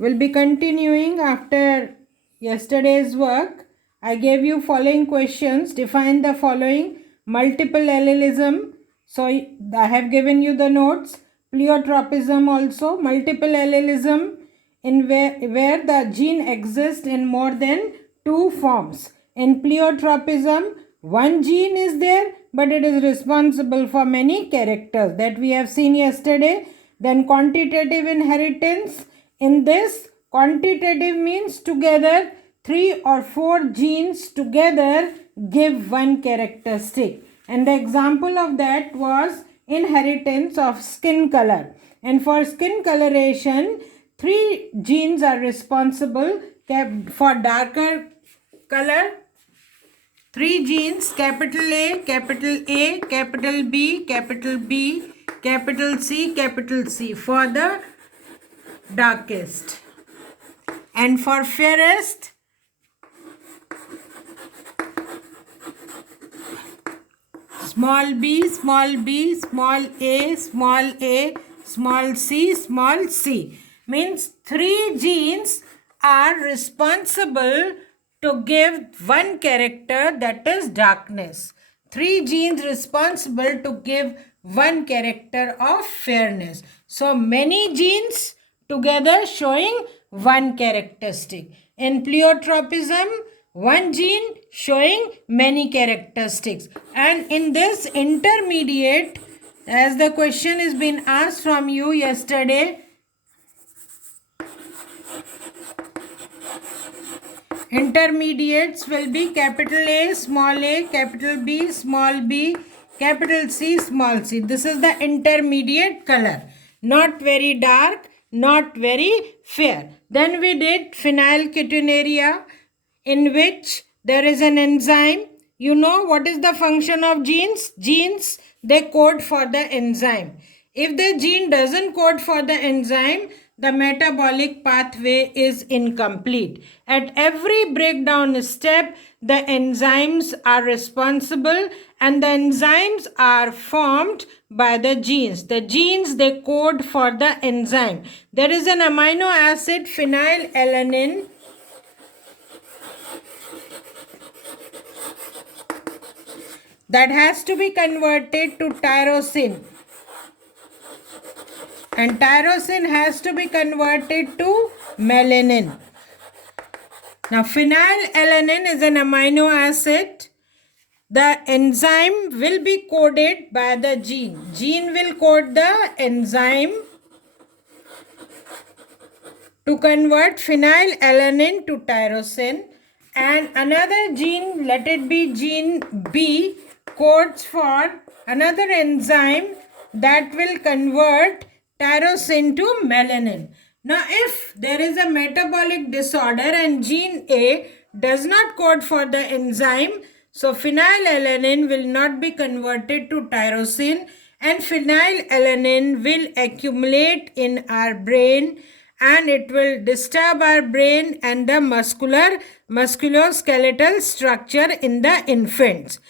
We'll be continuing after yesterday's work. I gave you following questions. Define the following. Multiple allelism. So I have given you the notes. Pleiotropism also. Multiple allelism in where the gene exists in more than two forms. In pleiotropism, one gene is there, but it is responsible for many characters that we have seen yesterday. Then quantitative inheritance. In this, quantitative means together 3 or 4 genes together give one characteristic. And the example of that was inheritance of skin color. And for skin coloration, 3 genes are responsible for darker color. 3 genes, capital A, capital A, capital B, capital B, capital C for the darkest. And for fairest, small b, small b, small a, small a, small c, means 3 genes are responsible to give one character, that is darkness. 3 genes responsible to give one character of fairness. So many genes together showing one characteristic. In pleiotropism, one gene showing many characteristics. And in this intermediate, as the question is being asked from you yesterday, intermediates will be capital A, capital B, small b, capital C, small c. This is the intermediate color. Not very dark, not very fair. Then we did phenylketonuria, in which there is an enzyme. You know what is the function of genes? Genes, they code for the enzyme. If the gene doesn't code for the enzyme, the metabolic pathway is incomplete. At every breakdown step, the enzymes are responsible, and the enzymes are formed by the genes. The genes, they code for the enzyme. There is an amino acid, phenylalanine, that has to be converted to tyrosine. And tyrosine has to be converted to melanin. Now, phenylalanine is an amino acid. The enzyme will be coded by the gene. Gene will code the enzyme to convert phenylalanine to tyrosine. And another gene, let it be gene B, codes for another enzyme that will convert tyrosine to melanin. Now, if there is a metabolic disorder and gene A does not code for the enzyme, so phenylalanine will not be converted to tyrosine, and phenylalanine will accumulate in our brain, and it will disturb our brain and the musculoskeletal structure in the infants.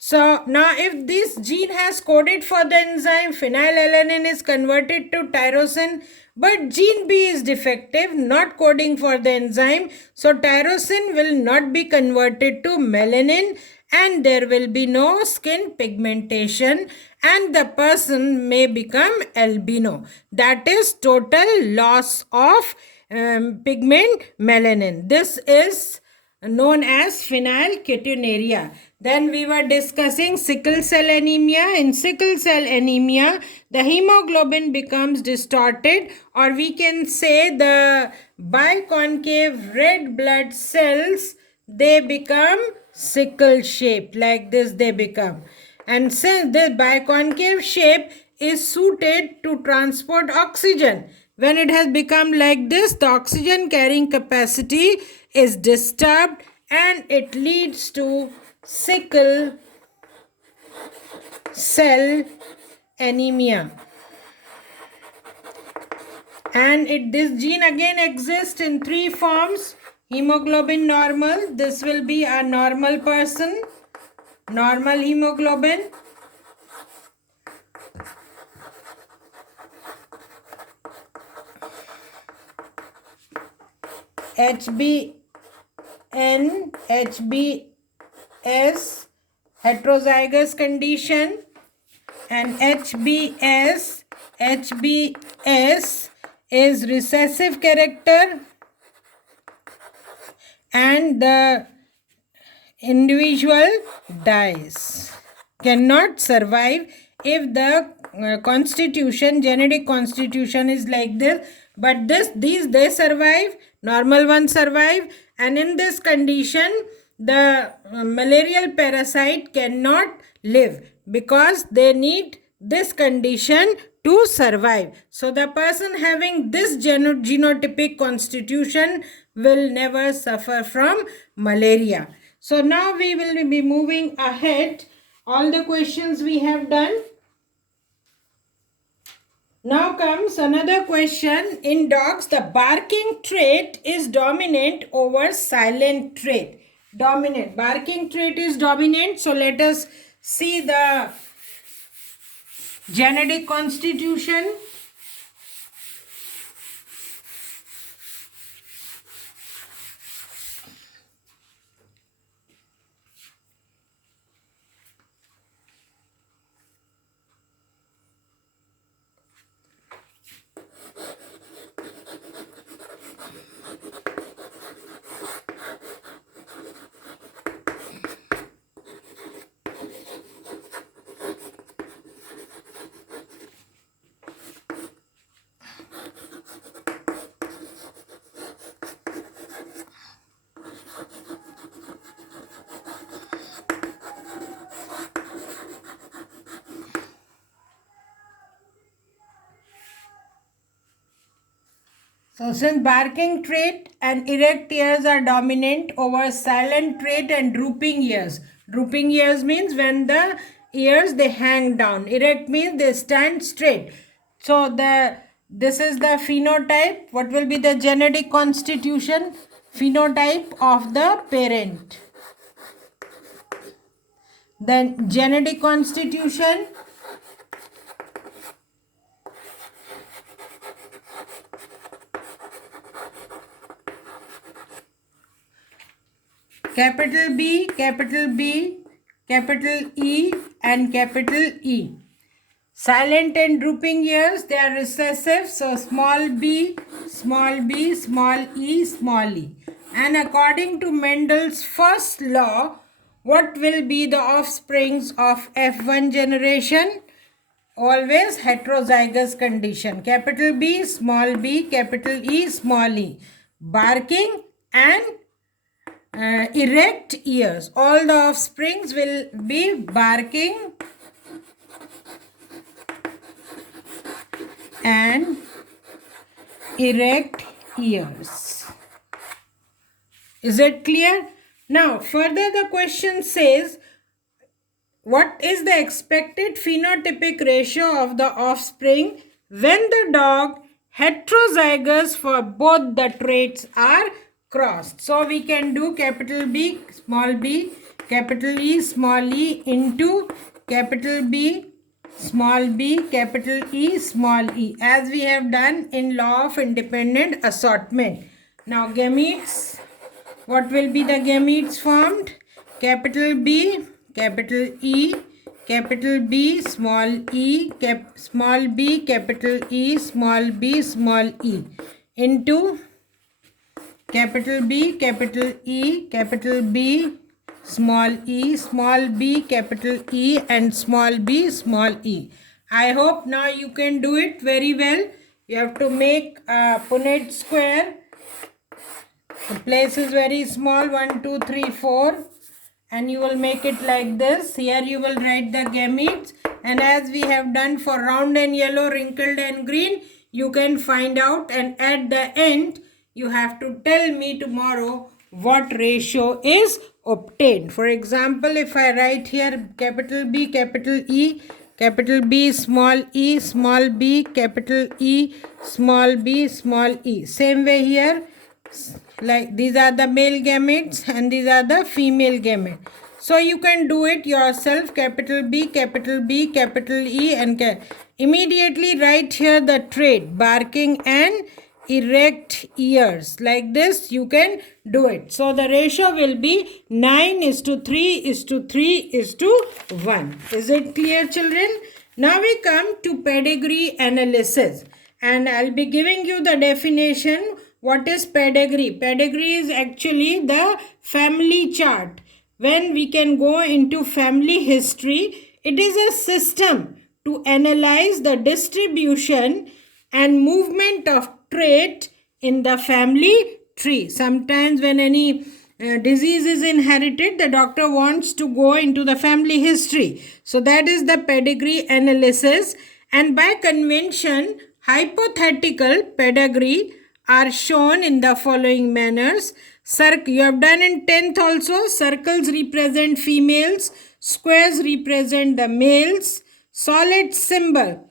So now if this gene has coded for the enzyme, phenylalanine is converted to tyrosine, but gene B is defective, not coding for the enzyme, so tyrosine will not be converted to melanin, and there will be no skin pigmentation, and the person may become albino. That is total loss of pigment melanin. This is known as phenylketonuria. Then we were discussing sickle cell anemia. In sickle cell anemia, the hemoglobin becomes distorted, or we can say the biconcave red blood cells, they become sickle shaped, like this they become. And since the biconcave shape is suited to transport oxygen, when it has become like this, the oxygen carrying capacity is disturbed, and it leads to sickle cell anemia. And this gene again exists in 3 forms. Hemoglobin normal, this will be a normal person, normal hemoglobin. HBN, HBS, heterozygous condition, and HBS is recessive character, and the individual dies, cannot survive if the genetic constitution is like this. But they survive, normal ones survive, and in this condition the malarial parasite cannot live because they need this condition to survive. So the person having this genotypic constitution will never suffer from malaria. So now we will be moving ahead. All the questions we have done. Now comes another question. In dogs, the barking trait is dominant over silent trait. Dominant. Barking trait is dominant. So let us see the genetic constitution. So since barking trait and erect ears are dominant over silent trait and drooping ears. Drooping ears means when the ears they hang down. Erect means they stand straight. So this is the phenotype. What will be the genetic constitution? Phenotype of the parent. Then genetic constitution. Capital B, capital B, capital E, and capital E. Silent and drooping ears, they are recessive. So small b, small b, small e, small e. And according to Mendel's first law, what will be the offsprings of F1 generation? Always heterozygous condition. Capital B, small b, capital E, small e. Barking and erect ears. All the offsprings will be barking and erect ears. Is it clear? Now further the question says, what is the expected phenotypic ratio of the offspring when the dog heterozygous for both the traits are crossed? So we can do capital B, small b, capital E, small e into capital B, small b, capital E, small e, as we have done in law of independent assortment. Now gametes, what will be the gametes formed? Capital B, capital E, capital B, small e, small b, capital E, small b, small e into capital B, capital E, capital B, small b, capital E, and small b, small e. I hope now you can do it very well. You have to make a Punnett square. The place is very small, 1, 2, 3, 4, and you will make it like this. Here you will write the gametes, and as we have done for round and yellow, wrinkled and green, you can find out, and at the end you have to tell me tomorrow what ratio is obtained. For example, if I write here capital B, capital E, capital B, small b, capital E, small b, small e. Same way here, like these are the male gametes and these are the female gametes. So you can do it yourself. Capital B, capital B, capital E, and immediately write here the trait barking and erect ears. Like this, you can do it. So the ratio will be 9:3:3:1. Is it clear, children? Now we come to pedigree analysis. And I'll be giving you the definition. What is pedigree? Pedigree is actually the family chart. When we can go into family history, it is a system to analyze the distribution and movement of trait in the family tree. Sometimes when any disease is inherited, the doctor wants to go into the family history. So that is the pedigree analysis. And by convention, hypothetical pedigree are shown in the following manners. You have done in 10th also. Circles represent females, squares represent the males. Solid symbol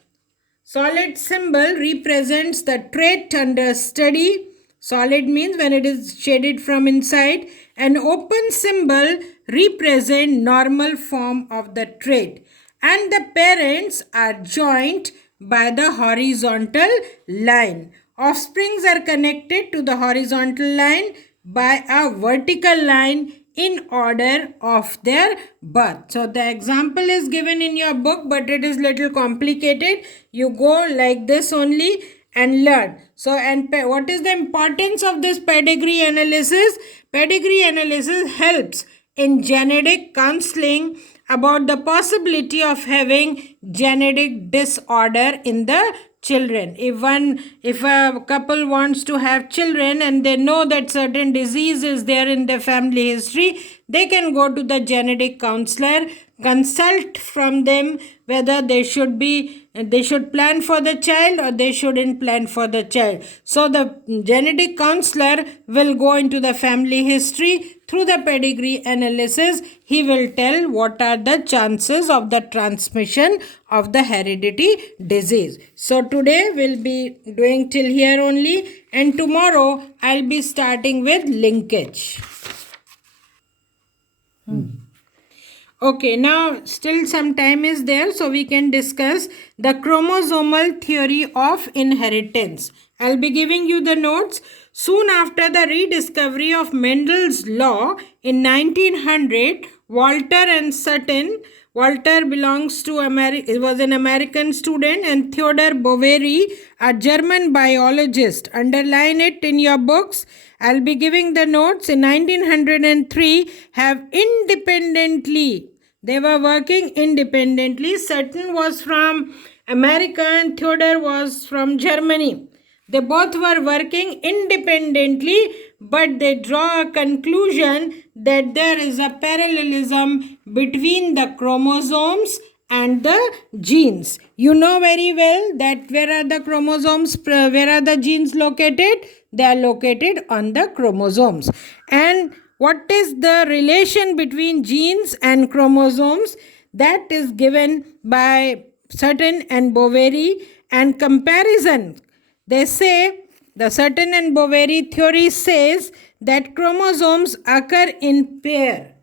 represents the trait under study. Solid means when it is shaded from inside. An open symbol represents normal form of the trait. And the parents are joined by the horizontal line. Offsprings are connected to the horizontal line by a vertical line in order of their birth. So the example is given in your book, but it is little complicated. You go like this only and learn. So, and what is the importance of this pedigree analysis? Pedigree analysis helps in genetic counseling about the possibility of having genetic disorder in the children. If a couple wants to have children and they know that certain disease is there in their family history, they can go to the genetic counselor, consult from them whether they should plan for the child or they shouldn't plan for the child. So the genetic counselor will go into the family history. Through the pedigree analysis, he will tell what are the chances of the transmission of the heredity disease. So today we'll be doing till here only, and tomorrow I'll be starting with linkage. Okay, now still some time is there, so we can discuss the chromosomal theory of inheritance. I'll be giving you the notes. Soon after the rediscovery of Mendel's law in 1900, Walter belongs to America, he was an American student, and Theodor Boveri, a German biologist. Underline it in your books. I'll be giving the notes. In 1903, they were working independently. Sutton was from America and Theodor was from Germany. They both were working independently, but they draw a conclusion that there is a parallelism between the chromosomes and the genes. You know very well that where are the genes located? They are located on the chromosomes. And what is the relation between genes and chromosomes? That is given by Sutton and Boveri, and comparison. They say the Sutton and Boveri theory says that chromosomes occur in pair.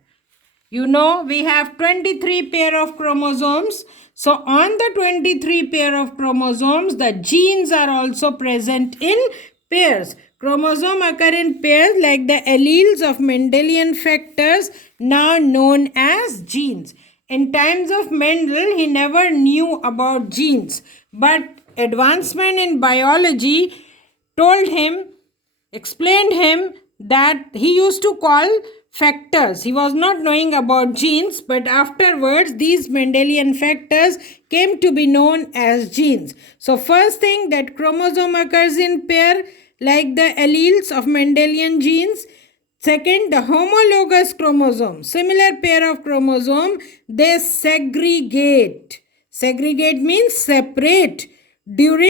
You know, we have 23 pair of chromosomes. So on the 23 pair of chromosomes, the genes are also present in pairs. Chromosomes occur in pairs like the alleles of Mendelian factors, now known as genes. In times of Mendel, he never knew about genes, but advancement in biology explained him that he used to call factors. He was not knowing about genes, but afterwards these Mendelian factors came to be known as genes. So first thing, that chromosome occurs in pair like the alleles of Mendelian genes. Second, the homologous chromosome, similar pair of chromosome, they segregate. Segregate means separate during